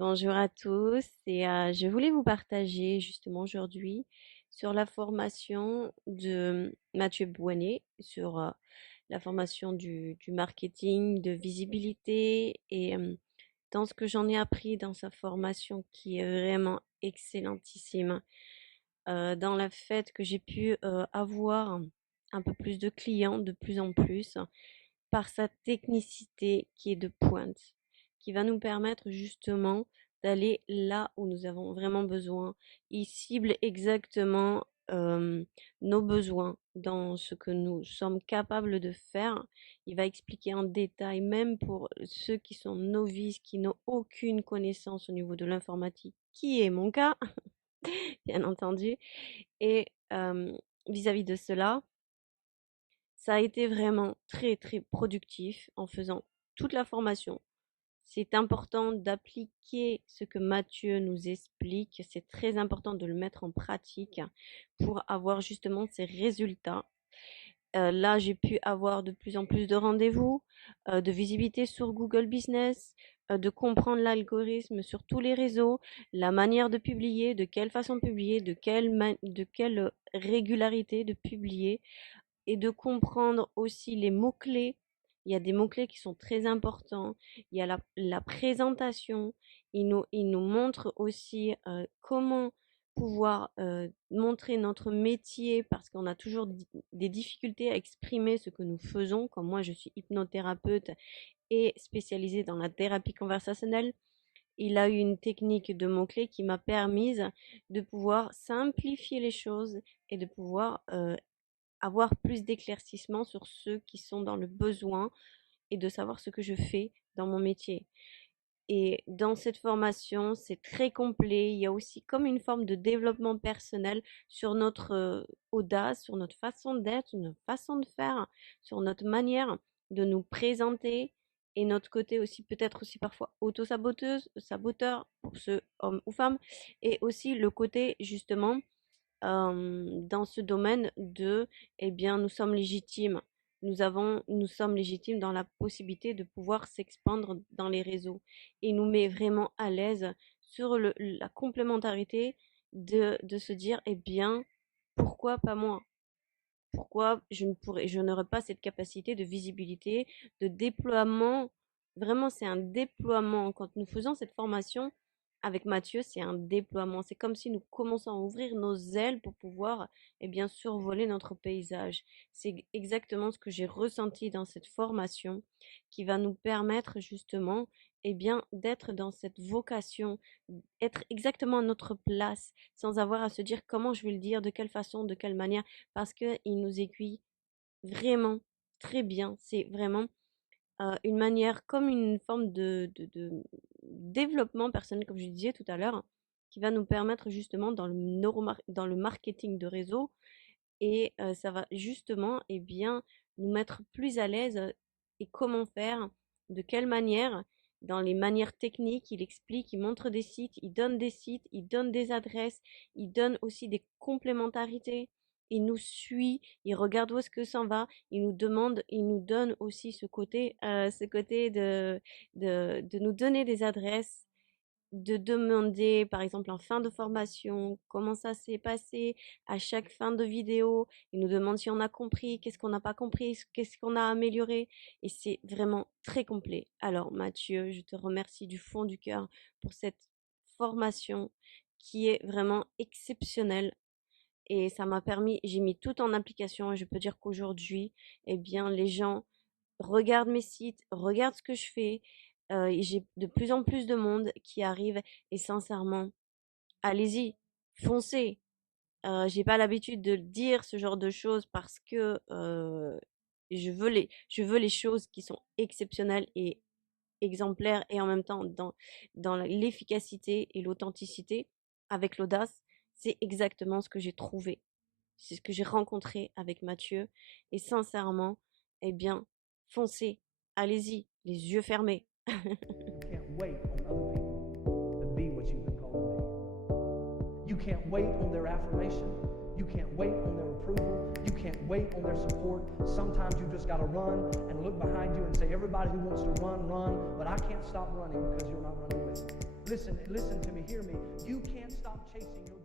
Bonjour à tous et je voulais vous partager justement aujourd'hui sur la formation de Mathieu Boignet sur la formation du marketing, de visibilité et dans ce que j'en ai appris dans sa formation qui est vraiment excellentissime, dans le fait que j'ai pu avoir un peu plus de clients de plus en plus par sa technicité qui est de pointe, qui va nous permettre justement d'aller là où nous avons vraiment besoin. Il cible exactement nos besoins dans ce que nous sommes capables de faire. Il va expliquer en détail, même pour ceux qui sont novices, qui n'ont aucune connaissance au niveau de l'informatique, qui est mon cas, bien entendu. Et vis-à-vis de cela, ça a été vraiment très, très productif en faisant toute la formation. C'est important d'appliquer ce que Mathieu nous explique. C'est très important de le mettre en pratique pour avoir justement ces résultats. Là, j'ai pu avoir de plus en plus de rendez-vous, de visibilité sur Google Business, de comprendre l'algorithme sur tous les réseaux, la manière de publier, de quelle façon publier, de quelle régularité de publier et de comprendre aussi les mots-clés. Il y a des mots-clés qui sont très importants. Il y a la présentation. Il nous montre aussi comment pouvoir montrer notre métier parce qu'on a toujours des difficultés à exprimer ce que nous faisons. Comme moi, je suis hypnothérapeute et spécialisée dans la thérapie conversationnelle. Il a eu une technique de mots-clés qui m'a permise de pouvoir simplifier les choses et de pouvoir avoir plus d'éclaircissements sur ceux qui sont dans le besoin et de savoir ce que je fais dans mon métier. Et dans cette formation, c'est très complet. Il y a aussi comme une forme de développement personnel sur notre audace, sur notre façon d'être, notre façon de faire, sur notre manière de nous présenter et notre côté aussi peut-être aussi parfois saboteur pour ceux hommes ou femmes et aussi le côté justement dans ce domaine de, eh bien, nous sommes légitimes. Nous sommes légitimes dans la possibilité de pouvoir s'expandre dans les réseaux et nous met vraiment à l'aise sur la complémentarité de se dire, eh bien, pourquoi pas moi? Pourquoi je n'aurais pas cette capacité de visibilité, de déploiement? Vraiment, c'est un déploiement. Quand nous faisons cette formation avec Mathieu, c'est un déploiement. C'est comme si nous commençons à ouvrir nos ailes pour pouvoir, eh bien, survoler notre paysage. C'est exactement ce que j'ai ressenti dans cette formation qui va nous permettre justement, eh bien, d'être dans cette vocation, être exactement à notre place, sans avoir à se dire comment je vais le dire, de quelle façon, de quelle manière parce qu'il nous aiguille vraiment très bien. C'est vraiment une manière, comme une forme de développement personnel, comme je disais tout à l'heure, qui va nous permettre justement dans le marketing de réseau et ça va justement eh bien, nous mettre plus à l'aise et comment faire, de quelle manière, dans les manières techniques, il explique, il montre des sites, il donne des adresses, il donne aussi des complémentarités. Il nous suit, il regarde où est-ce que ça va, il nous demande, il nous donne aussi ce côté de nous donner des adresses de demander, par exemple, en fin de formation, comment ça s'est passé à chaque fin de vidéo. Il nous demande si on a compris, qu'est-ce qu'on n'a pas compris, qu'est-ce qu'on a amélioré. Et c'est vraiment très complet. Alors, Mathieu, je te remercie du fond du cœur pour cette formation qui est vraiment exceptionnelle. Et ça m'a permis, j'ai mis tout en application et je peux dire qu'aujourd'hui, eh bien, les gens regardent mes sites, regardent ce que je fais. Et j'ai de plus en plus de monde qui arrive et sincèrement, allez-y, foncez. J'ai pas l'habitude de dire ce genre de choses parce que je veux les choses qui sont exceptionnelles et exemplaires et en même temps dans l'efficacité et l'authenticité avec l'audace. C'est exactement ce que j'ai trouvé. C'est ce que j'ai rencontré avec Mathieu. Et sincèrement, eh bien, foncez, allez-y, les yeux fermés. You can't wait on other people to be what you've been called to be. You can't wait on their affirmation. You can't wait on their approval. You can't wait on their support. Sometimes you just got to run and look behind you and say, everybody who wants to run, run, but I can't stop running because you're not running with me. Listen to me, hear me. You can't stop chasing your